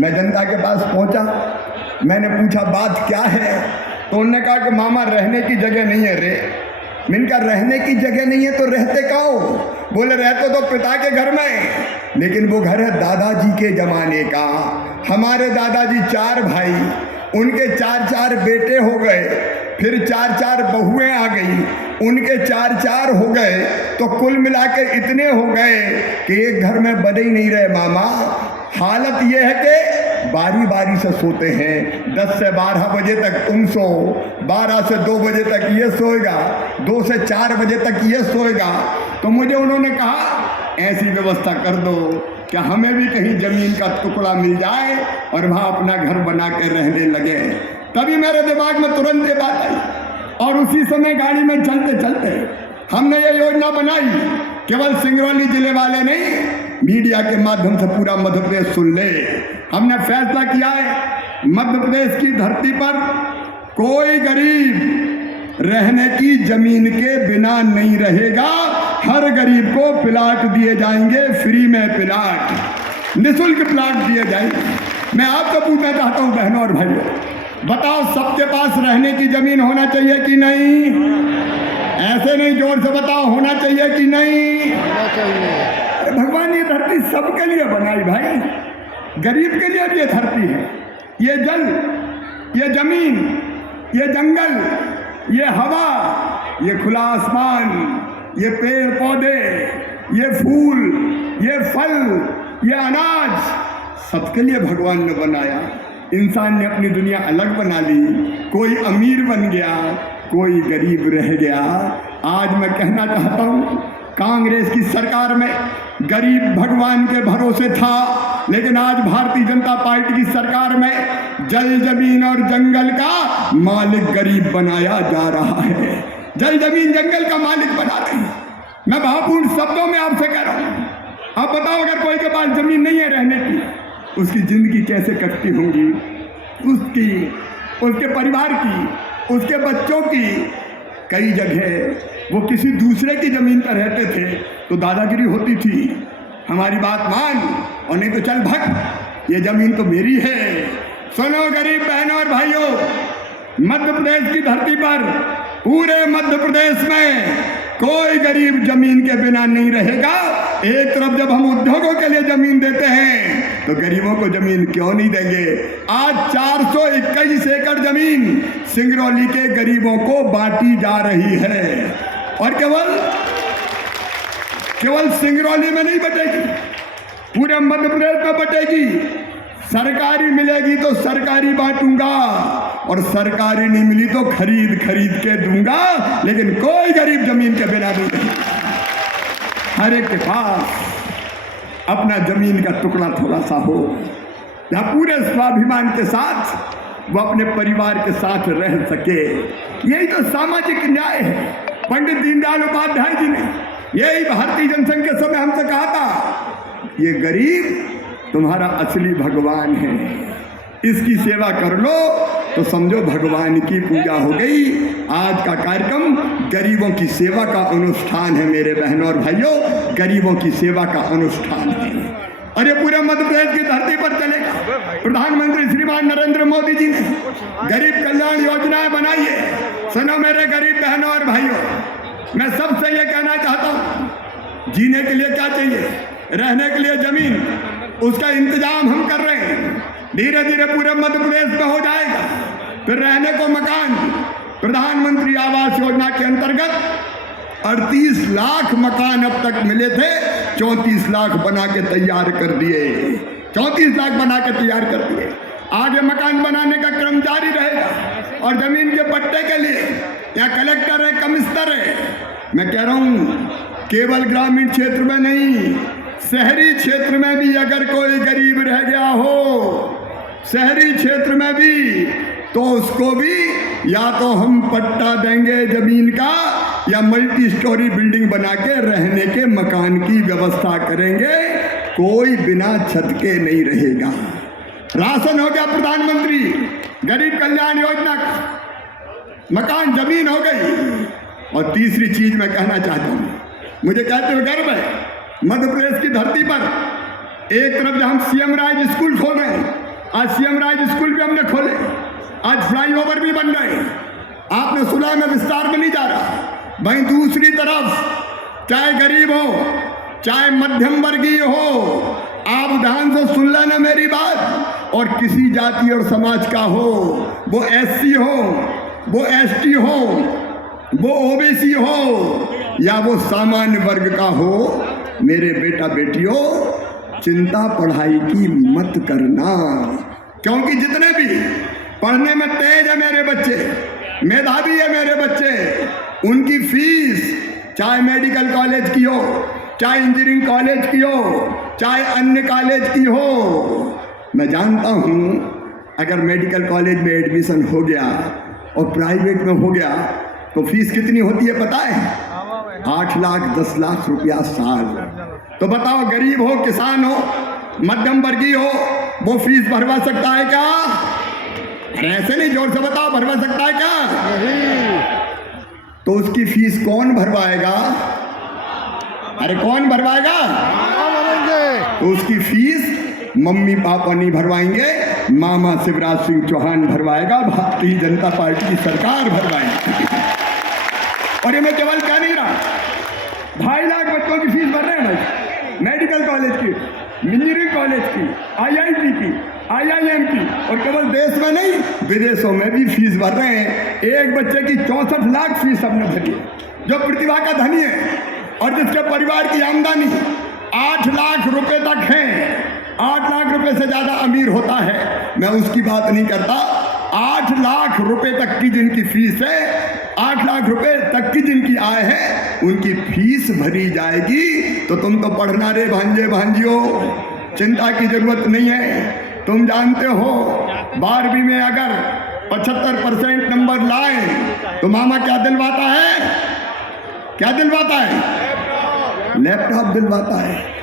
मैं जनता के पास पहुंचा, मैंने पूछा बात क्या है, तो उन्होंने कहा कि मामा रहने की जगह नहीं है रे। मैंने कहा रहने की जगह नहीं है तो रहते कहाँ हो? बोले रहते तो पिता के घर में, लेकिन वो घर है दादाजी के जमाने का। हमारे दादाजी 4 भाई, उनके 4 बेटे हो गए, फिर 4 बहुएं आ गई, उनके 4 हो गए, तो कुल मिला के इतने हो गए कि एक घर में बने ही नहीं रहे मामा। हालत ये है कि बारी बारी से सोते हैं। 10 से 12 बजे तक तुम सो, 12 से 2 बजे तक ये सोएगा, 2 से 4 बजे तक ये सोएगा। तो मुझे उन्होंने कहा ऐसी व्यवस्था कर दो कि हमें भी कहीं जमीन का टुकड़ा मिल जाए और वहाँ अपना घर बना के रहने लगे। तभी मेरे दिमाग में तुरंत ये बात आई और उसी समय गाड़ी में चलते चलते हमने ये योजना बनाई। केवल सिंगरौली जिले वाले नहीं, मीडिया के माध्यम से पूरा मध्य प्रदेश सुन ले। हमने फैसला किया है मध्य प्रदेश की धरती पर कोई गरीब रहने की जमीन के बिना नहीं रहेगा। हर गरीब को प्लाट दिए जाएंगे, फ्री में प्लाट, निःशुल्क प्लाट दिए जाएंगे। मैं आपको पूछना चाहता हूं बहनों और भाइयों, बताओ सबके पास रहने की जमीन होना चाहिए कि नहीं? ऐसे नहीं, जोर से बताओ, होना चाहिए कि नहीं? होना चाहिए। भगवान ये धरती सबके लिए बनाई भाई, गरीब के लिए भी ये धरती है। ये जल, ये जमीन, ये जंगल, ये हवा, ये खुला आसमान, ये पेड़ पौधे, ये फूल, ये फल, ये अनाज, सबके लिए भगवान ने बनाया। इंसान ने अपनी दुनिया अलग बना ली, कोई अमीर बन गया, कोई गरीब रह गया। आज मैं कहना चाहता हूँ, कांग्रेस की सरकार में गरीब भगवान के भरोसे था, लेकिन आज भारतीय जनता पार्टी की सरकार में जल, जमीन और जंगल का मालिक गरीब बनाया जा रहा है। जल, जमीन, जंगल का मालिक बना रहे हैं। मैं भावपूर्ण शब्दों में आपसे कह रहा हूँ, आप बताओ अगर कोई के पास जमीन नहीं है रहने की, उसकी जिंदगी कैसे कटती होंगी, उसकी, उसके परिवार की, उसके बच्चों की। कई जगह वो किसी दूसरे की जमीन पर रहते थे तो दादागिरी होती थी, हमारी बात मान और नहीं तो चल भग, ये जमीन तो मेरी है। सुनो गरीब बहनों और भाइयों, मध्य प्रदेश की धरती पर, पूरे मध्य प्रदेश में कोई गरीब जमीन के बिना नहीं रहेगा। एक तरफ जब हम उद्योगों के लिए जमीन देते हैं तो गरीबों को जमीन क्यों नहीं देंगे? आज 421 एकड़ जमीन सिंगरौली के गरीबों को बांटी जा रही है और केवल सिंगरौली में नहीं बटेगी, पूरे मध्य प्रदेश में बटेगी। सरकारी मिलेगी तो सरकारी बांटूंगा और सरकारी नहीं मिली तो खरीद के दूंगा, लेकिन कोई गरीब जमीन के बिना नहीं रहेगा। हर एक के पास अपना जमीन का टुकड़ा थोड़ा सा हो, जहाँ पूरे स्वाभिमान के साथ वो अपने परिवार के साथ रह सके। यही तो सामाजिक न्याय है। पंडित दीनदयाल उपाध्याय जी ने यही भारतीय जनसंघ के समय हमसे कहा था, ये गरीब तुम्हारा असली भगवान है, इसकी सेवा कर लो तो समझो भगवान की पूजा हो गई। आज का कार्यक्रम गरीबों की सेवा का अनुष्ठान है मेरे बहनों और भाइयों, गरीबों की सेवा का अनुष्ठान है और ये पूरे मध्य प्रदेश की धरती पर चलेगा। प्रधानमंत्री श्रीमान नरेंद्र मोदी जी ने गरीब कल्याण योजनाएं बनाई है। सुनो मेरे गरीब बहनों और भाइयों, मैं सबसे ये कहना चाहता हूँ, जीने के लिए क्या चाहिए? रहने के लिए जमीन, उसका इंतजाम हम कर रहे हैं। धीरे धीरे पूरे मध्य प्रदेश में हो जाएगा। फिर रहने को मकान, प्रधानमंत्री आवास योजना के अंतर्गत 38 लाख मकान अब तक मिले थे, 34 लाख बना के तैयार कर दिए, 34 लाख बना के तैयार कर दिए। आगे मकान बनाने का क्रम जारी रहेगा और जमीन के पट्टे के लिए या कलेक्टर है, कमिश्नर है। मैं कह रहा हूँ केवल ग्रामीण क्षेत्र में नहीं, शहरी क्षेत्र में भी अगर कोई गरीब रह गया हो, शहरी क्षेत्र में भी, तो उसको भी या तो हम पट्टा देंगे जमीन का या मल्टी स्टोरी बिल्डिंग बना के रहने के मकान की व्यवस्था करेंगे। कोई बिना छत के नहीं रहेगा। राशन हो गया प्रधानमंत्री गरीब कल्याण योजना का, मकान जमीन हो गई। और तीसरी चीज मैं कहना चाहता हूँ, मुझे कहते हुए गर्व है, मध्य प्रदेश की धरती पर एक तरफ जब हम सीएम राज स्कूल खोल रहे हैं, आज सीएम राज स्कूल भी हमने खोले, आज फ्लाईओवर भी बन रहे, आपने सुना में विस्तार में नहीं जा रहा। वहीं दूसरी तरफ चाहे गरीब हो चाहे मध्यम वर्गीय हो, आप ध्यान से सुन लेना मेरी बात, और किसी जाति और समाज का हो, वो एससी हो, वो एसटी हो, वो ओबीसी हो या वो सामान्य वर्ग का हो, मेरे बेटा बेटियों चिंता पढ़ाई की मत करना। क्योंकि जितने भी पढ़ने में तेज है मेरे बच्चे, मेधावी है मेरे बच्चे, उनकी फीस चाहे मेडिकल कॉलेज की हो, चाहे इंजीनियरिंग कॉलेज की हो, चाहे अन्य कॉलेज की हो, मैं जानता हूं अगर मेडिकल कॉलेज में एडमिशन हो गया और प्राइवेट में हो गया तो फीस कितनी होती है पता है? 8 लाख 10 लाख रुपया साल। तो बताओ गरीब हो, किसान हो, मध्यम वर्गीय हो, वो फीस भरवा सकता है क्या? ऐसे नहीं, जोर से बताओ, भरवा सकता है क्या? तो उसकी फीस कौन भरवाएगा? अरे कौन भरवाएगा? तो उसकी फीस मम्मी पापा नहीं भरवाएंगे, मामा शिवराज सिंह चौहान भरवाएगा, भारतीय जनता पार्टी की सरकार भरवाएगी। और ये मैं केवल कह नहीं रहा, 2.5 लाख बच्चों की फीस भर रहे हैं भाई, मेडिकल कॉलेज की, इंजीनियरिंग कॉलेज की, IIT की, IIM की, और केवल देश में नहीं विदेशों में भी फीस भर रहे हैं। एक बच्चे की 64 लाख फीस हमने भरी। जो प्रतिभा का धनी है और जिसके परिवार की आमदनी 8 लाख रुपए तक है, 8 लाख रुपए से ज्यादा अमीर होता है, मैं उसकी बात नहीं करता। 8 लाख रुपए तक की जिनकी फीस है, 8 लाख रुपए तक की जिनकी आय है, उनकी फीस भरी जाएगी। तो तुम तो पढ़ना रे भांजे भांजियों, चिंता की जरूरत नहीं है। तुम जानते हो 12वीं में अगर 75% नंबर लाए तो मामा क्या दिलवाता है? क्या दिलवाता है? लैपटॉप दिलवाता है।